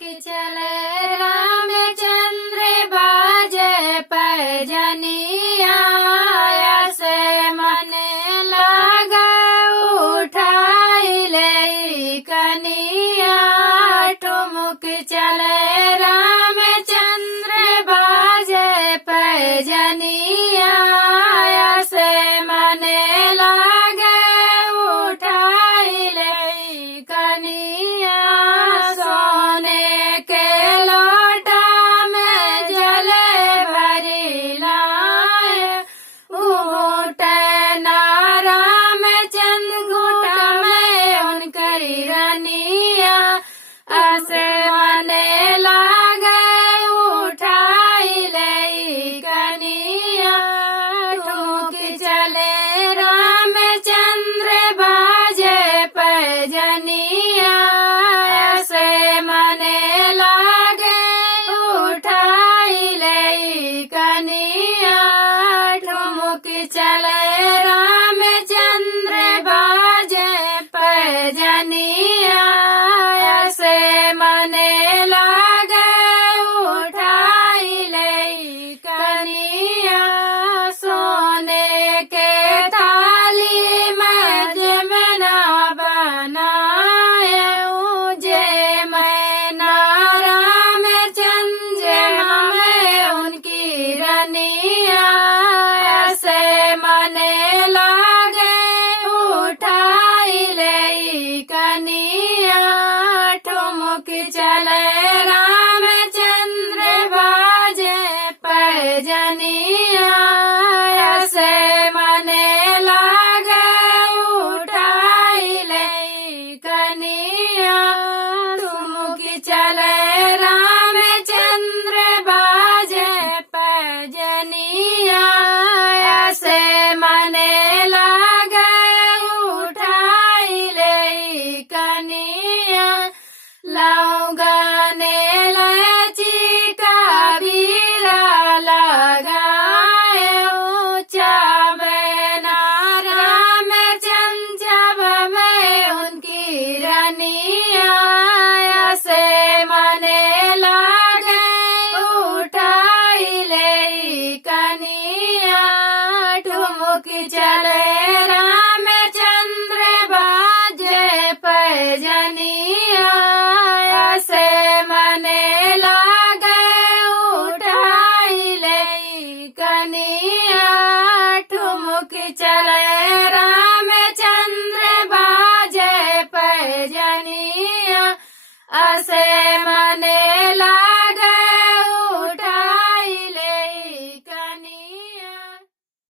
कि चले रामचंद्र बाजे पैजनिया से मन लगा उठाई ले कनिया ठुमुक चले रामचंद्र बाजे पैजनिया से मन लगा उठाई ले कनिया सोने के लोटा में जले भरी लाए ऊट नाराम चंद घूट में उनकरी रनिया ऐसे मने लागे उठाई ले कनिया ठुक चले रामचंद्र बाजे पैजनिया ऐसे मने लागे उठाई ले कनिया ठुमुक चले रामचंद्र बाजे पैजनिया ऐसे मने लागे उठाई ले कनिया सोने के थाली में जमना बनाए जे मैं नाराम चंद में उनकी रनिया ऐसे मने लागे उठाई ले कनिया ठुमुक चले